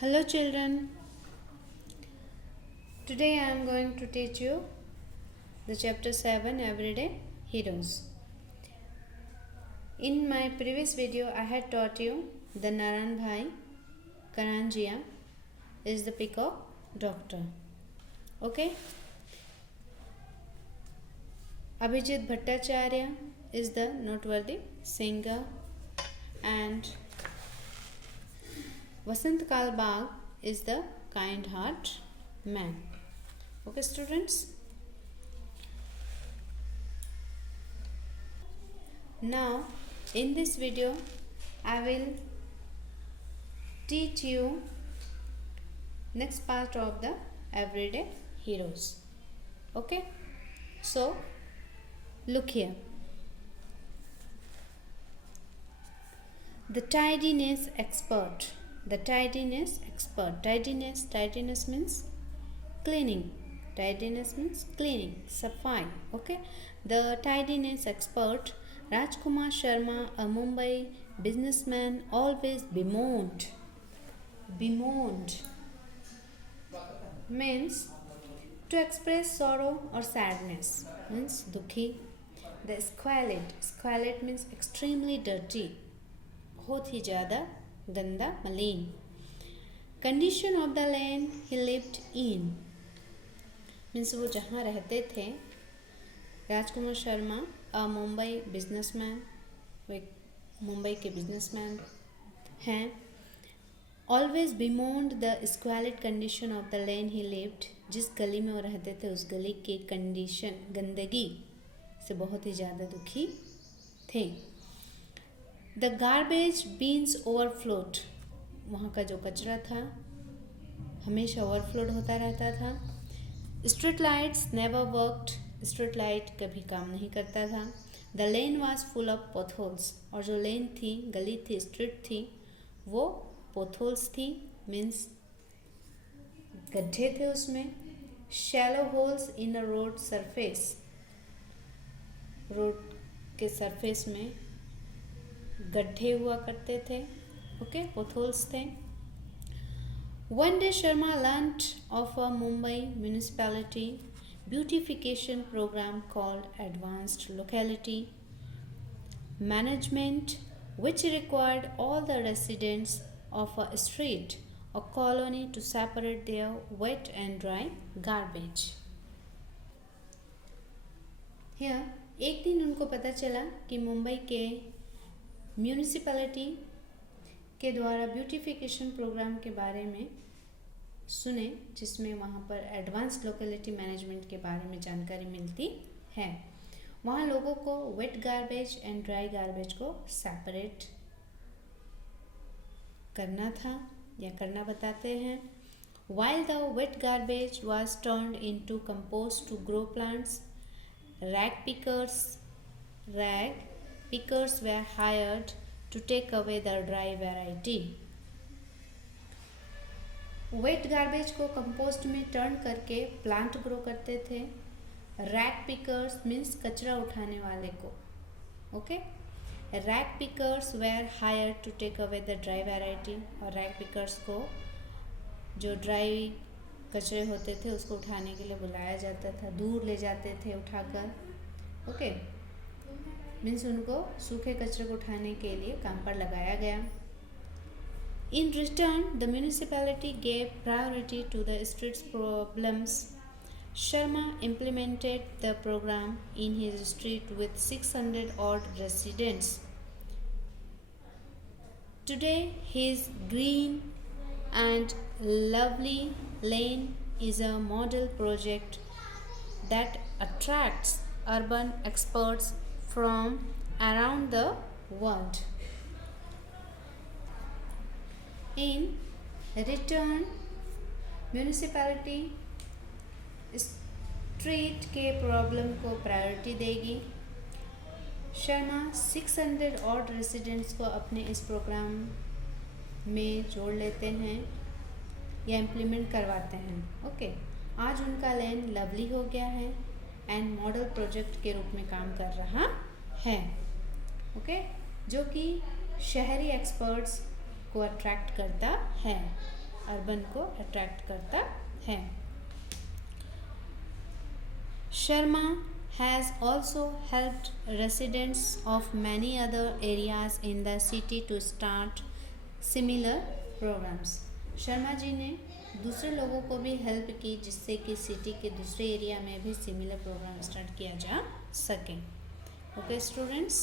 Hello children, today I am going to teach you the chapter 7 Everyday Heroes. In my previous video I had taught you the Naran Bhai Kananjia is the peacock doctor. Okay? Abhijit Bhattacharya is the noteworthy singer and Vasant Kalbag is the kind heart man. Okay students? Now in this video I will teach you next part of the everyday heroes. Okay? So look here. The tidiness expert. The tidiness expert. Tidiness means cleaning. Tidiness means cleaning, safai. Okay. The tidiness expert Rajkumar Sharma, a Mumbai businessman, always bemoaned. Bemoaned means to express sorrow or sadness. Means dukhi. The squalid. Squalid means extremely dirty. बहुत ही ज़्यादा गंदा मलिन. Condition of the land he lived in means वो जहाँ रहते थे. Rajkumar Sharma a Mumbai businessman, वो एक मुंबई के बिजनेसमैन हैं. Always bemoaned the squalid condition of the land he lived. जिस गली में वो रहते थे उस गली की कंडीशन गंदगी से बहुत ही ज़्यादा दुखी थे. The garbage bins overflowed. वहाँ का जो कचरा था हमेशा ओवरफ्लोड होता रहता था. Street lights never worked. Street light कभी काम नहीं करता था. The lane was full of potholes. और जो लेन थी, गली थी, स्ट्रीट थी, वो पोथोल्स थी. मीन्स गड्ढे थे उसमें. Shallow holes in a road surface. Road के सरफेस में गड्ढे हुआ करते थे. ओके, पोथोल्स थे. One day Sharma learned of a Mumbai municipality beautification programme called advanced locality management which required all the residents of a street or colony to separate their wet and dry garbage. Here, एक दिन उनको पता चला कि मुंबई के municipality के द्वारा beautification programme के बारे में सुने, जिसमें वहाँ पर एडवांस्ड लोकेलिटी मैनेजमेंट के बारे में जानकारी मिलती है. वहाँ लोगों को wet garbage and dry garbage को सेपरेट करना था या करना बताते हैं. While the wet garbage was turned into compost to grow plants, rag pickers were hired to take away the dry variety. Wet garbage को कंपोस्ट में टर्न करके प्लांट ग्रो करते थे. रैग पिकर्स मीन्स कचरा उठाने वाले को. Okay, rag pickers were hired to take away the dry variety. और रैग पिकर्स को जो ड्राई कचरे होते थे उसको उठाने के लिए बुलाया जाता था. दूर ले जाते थे उठाकर. ओके, मीन्स उनको सूखे कचरे को उठाने के लिए काम पर लगाया गया. In return, the municipality gave priority to the street's problems. Sharma implemented the program in his street with 600 odd residents. Today, his green and lovely lane is a model project that attracts urban experts from around the world. In return, municipality street के problem को priority देगी. Sharma 600 odd residents को अपने इस programme में जोड़ लेते हैं या इम्प्लीमेंट करवाते हैं. ओके, आज उनका लैंड लवली हो गया है एंड मॉडल प्रोजेक्ट के रूप में काम कर रहा है. ओके, जो कि शहरी एक्सपर्ट्स को अट्रैक्ट करता है. अर्बन को अट्रैक्ट करता है। Sharma has also helped residents of many other areas in the city to start similar programs. Sharma ji ने दूसरे लोगों को भी हेल्प की जिससे कि सिटी के दूसरे एरिया में भी सिमिलर प्रोग्राम स्टार्ट किया जा सके। Okay students,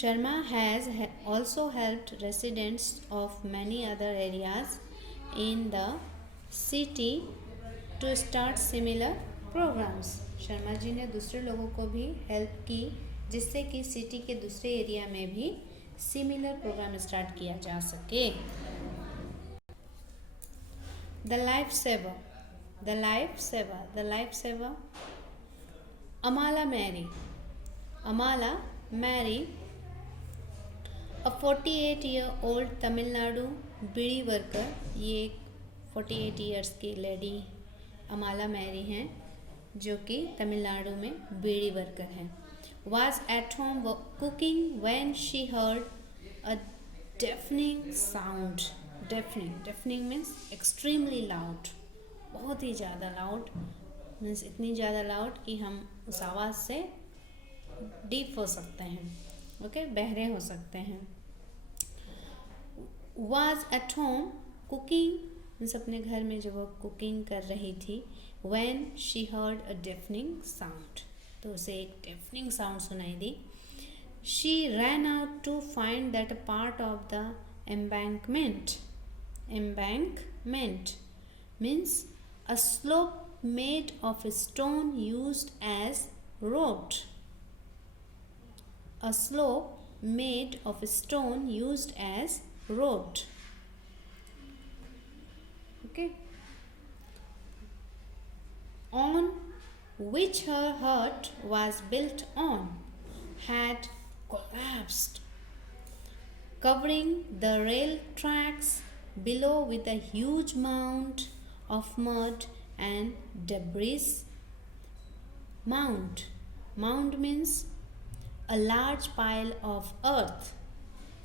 Sharma has also helped residents of many other areas in the city to start similar programs. Sharma ji ने दूसरे लोगों को भी हेल्प की जिससे कि सिटी के दूसरे एरिया में भी सिमिलर प्रोग्राम स्टार्ट किया जा सके। The life saver, the life saver, the life saver. Amala Mary, Amala Mary a 48-year-old Tamil Nadu beedi worker. ये 48 ईयर्स की लेडी अमाला मैरी हैं जो कि तमिलनाडु में बीड़ी वर्कर हैं। Was at home cooking when she heard a deafening sound. Deafening means extremely loud. बहुत ही ज़्यादा loud means इतनी ज़्यादा loud कि हम उस आवाज़ से डीप हो सकते हैं, ओके, बहरे हो सकते हैं। Was at home cooking means अपने घर में जब वो कुकिंग कर रही थी। When she heard a deafening sound, तो उसे एक deafening sound सुनाई दी। She ran out to find that a part of the embankment means a slope made of stone used as road. A slope made of stone used as road. Okay, on which her hut was built on had collapsed, covering the rail tracks below with a huge mound of mud and debris. Mound means a large pile of earth,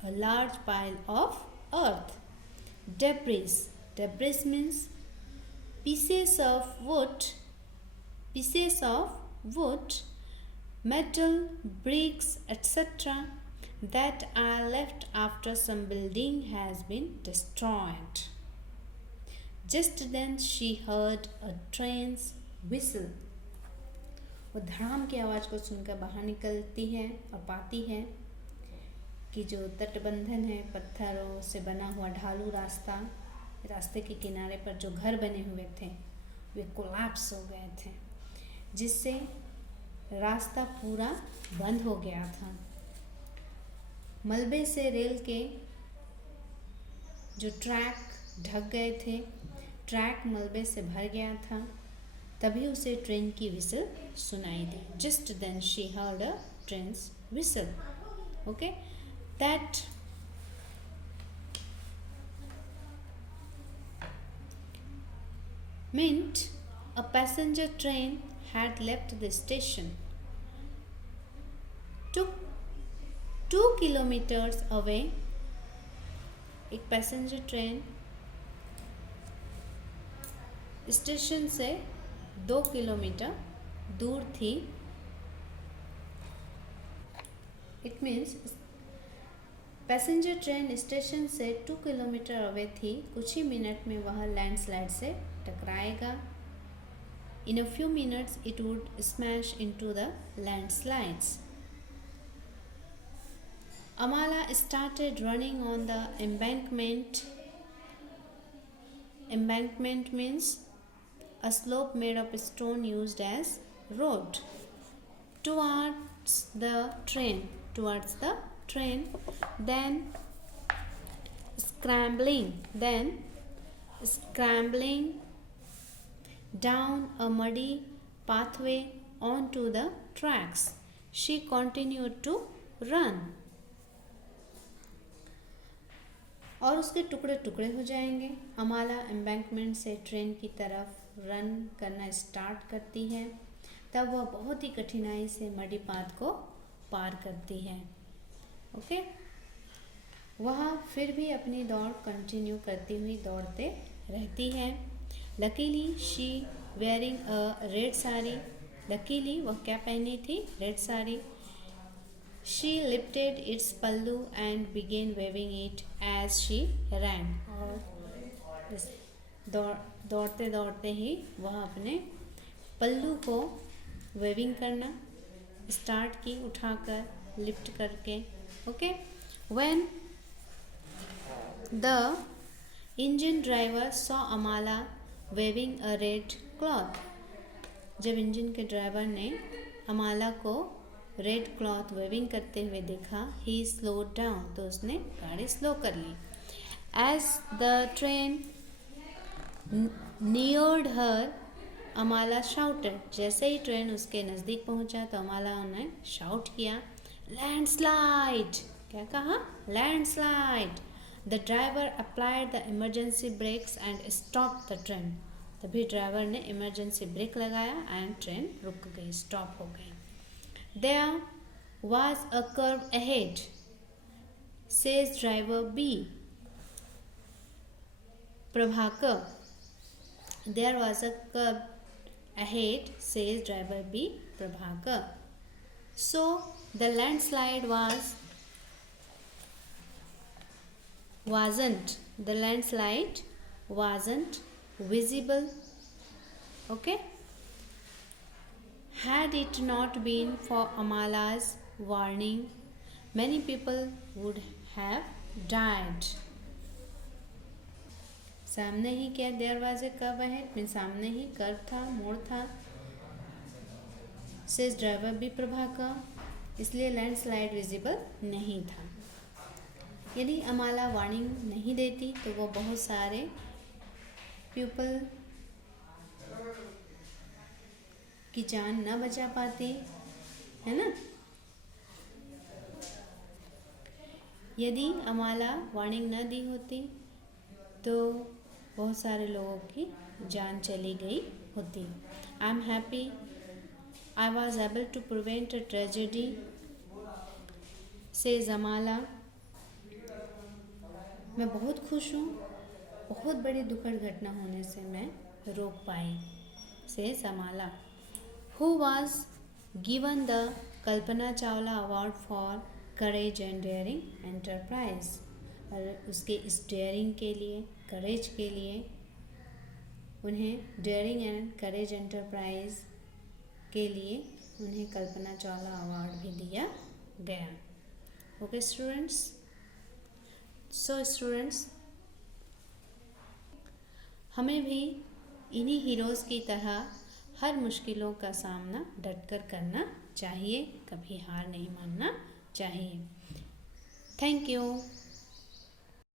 a large pile of earth. Debris means pieces of wood, metal, bricks, etc. that are left after some building has been destroyed. Just then she heard a train's whistle. वो धड़ाम की आवाज़ को सुनकर बाहर निकलती है और पाती है कि जो तटबंधन है, पत्थरों से बना हुआ ढालू रास्ते के किनारे पर जो घर बने हुए थे वे कोलैप्स हो गए थे, जिससे रास्ता पूरा बंद हो गया था। मलबे से रेल के जो ट्रैक ढक गए थे, ट्रैक मलबे से भर गया था, तभी उसे ट्रेन की विसल सुनाई दी। Just then she heard a train's whistle. Okay, that meant a passenger train had left the station. 2 kilometers away, एक पैसेंजर ट्रेन स्टेशन से 2 किलोमीटर दूर थी। It means passenger train station से 2 किलोमीटर अवे थी। कुछ ही minute में वह landslide से टकराएगा। In a few minutes it would smash into the landslides. Amala started running on the embankment. Embankment means a slope made of stone used as road. Towards the train, then scrambling down a muddy pathway onto the tracks. She continued to run. और उसके टुकड़े टुकड़े हो जाएंगे। अमाला embankment से train की तरफ run करना स्टार्ट करती है, तब वह बहुत ही कठिनाई से मडी पाथ को पार करती है। ओके, वह फिर भी अपनी दौड़ कंटिन्यू करती हुई दौड़ते रहती है। Luckily she wearing a red sari, luckily वह क्या पहनी थी? Red sari. She lifted its pallu and began waving it as she ran, और दौड़ते दौड़ते ही वह अपने पल्लू को वेविंग करना स्टार्ट की, उठाकर, लिफ्ट करके। Okay, when the engine driver saw Amala waving a red cloth, जब इंजन के ड्राइवर ने अमाला को रेड क्लॉथ वेविंग करते हुए देखा, ही स्लोड डाउन, तो उसने गाड़ी स्लो कर ली। As the train neared her Amala shouted, जैसे ही ट्रेन उसके नज़दीक पहुंचा तो अमाला ने शाउट किया, लैंडस्लाइड, क्या कहा? Landslide. The driver applied the emergency brakes and stop the train, तभी ड्राइवर ने इमरजेंसी ब्रेक लगाया एंड ट्रेन रुक गई, स्टॉप हो गई। There was a curve ahead, says driver B. Prabhakar. There was a curve ahead, says driver B. Prabhakar. So the landslide wasn't visible. Okay. Had it not been for Amala's warning, many people would have died. सामने ही क्या? There was a curve ahead, mean सामने ही curve था, मोड़ था। Says driver B Prabhakar, इसलिए landslide visible नहीं था। यदि अमाला वार्निंग नहीं देती तो वो बहुत सारे पीपल की जान न बचा पाती, है ना। यदि अमाला वार्निंग न दी होती तो बहुत सारे लोगों की जान चली गई होती। I am happy I was able to prevent a tragedy, says Amala, मैं बहुत खुश हूँ, बहुत बड़ी दुखद घटना होने से मैं रोक पाई, says Amala. Who was given the Kalpana Chawla Award for Courage and Daring Enterprise, और उसके इस डेयरिंग के लिए, करेज के लिए उन्हें डेयरिंग एंड करेज एंटरप्राइज के लिए उन्हें कल्पना चावला अवार्ड भी दिया गया। ओके स्टूडेंट्स, सो स्टूडेंट्स हमें भी इन्हीं हीरोज़ की तरह हर मुश्किलों का सामना डटकर करना चाहिए, कभी हार नहीं मानना चाहिए। Thank you.